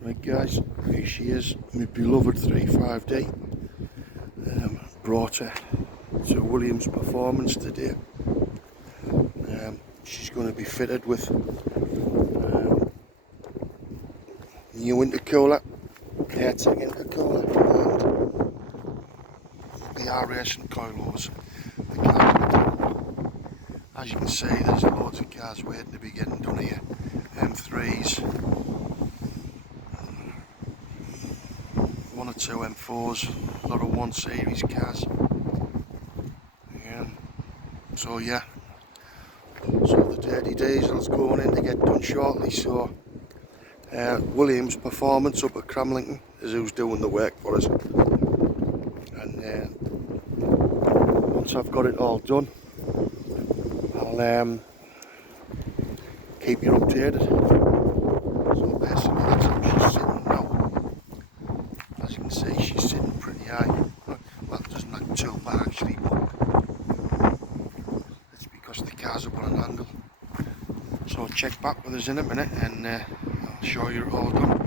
Right guys, here she is, my beloved 35D. Brought her to Williams Performance today. She's going to be fitted with new intercooler, air-tech intercooler, and the R-racing coilovers. The cars, as you can see, there's loads of cars waiting to be getting done here. M3s, one or two M4s, a lot of 1 series cars. So yeah, so the dirty diesel's going in to get done shortly. So Williams Performance up at Cramlington is who's doing the work for us. And once I've got it all done, I'll keep you updated. So basically that's how she's sitting now. As you can see, she's sitting pretty high. Well, it doesn't look too bad actually, but it's because the car's up on an angle. So check back with us in a minute and I'll show you it all done.